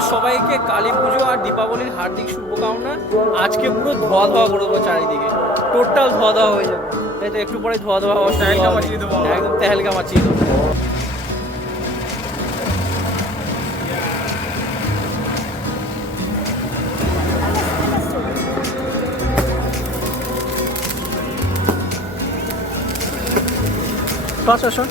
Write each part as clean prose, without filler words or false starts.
তোমাদের সবাইকে কালী পুজো আর দীপাবলির হার্দিক শুভকামনা। আজকে পুরো ধোয়া ধোয়া করে দেবো চারিদিকে, টোটাল ধোয়া ধোয়া হয়ে যাবে। তাই তো একটু পরে ধোয়া ধোয়া হওয়া শুরু হবে, একদম তেহালকা মাচিয়ে দেবো। শোন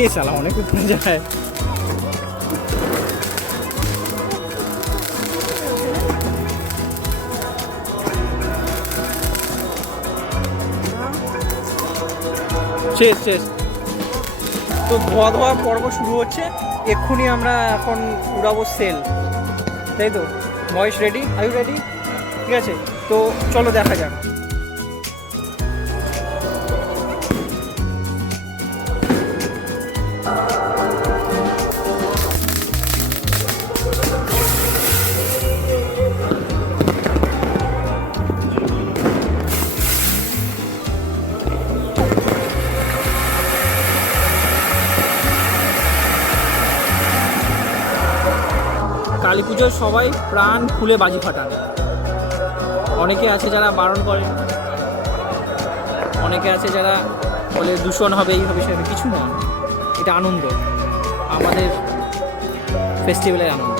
এ শালা অনেক উপরে যায়। শেষ শেষ তো ধোয়া ধোয়া পর্ব শুরু হচ্ছে এক্ষুনি। আমরা এখন উড়াবো সেল, তাই তো? Mahesh ready? Are you ready? ঠিক আছে, তো চলো দেখা যাক। কালী পুজোয় সবাই প্রাণ খুলে বাজি ফাটান। অনেকে আছে যারা বারণ করে, অনেকে আছে যারা বলে দূষণ হবে, এই হবে, সে কিছু না। এটা আনন্দ, আমাদের ফেস্টিভ্যালের আনন্দ।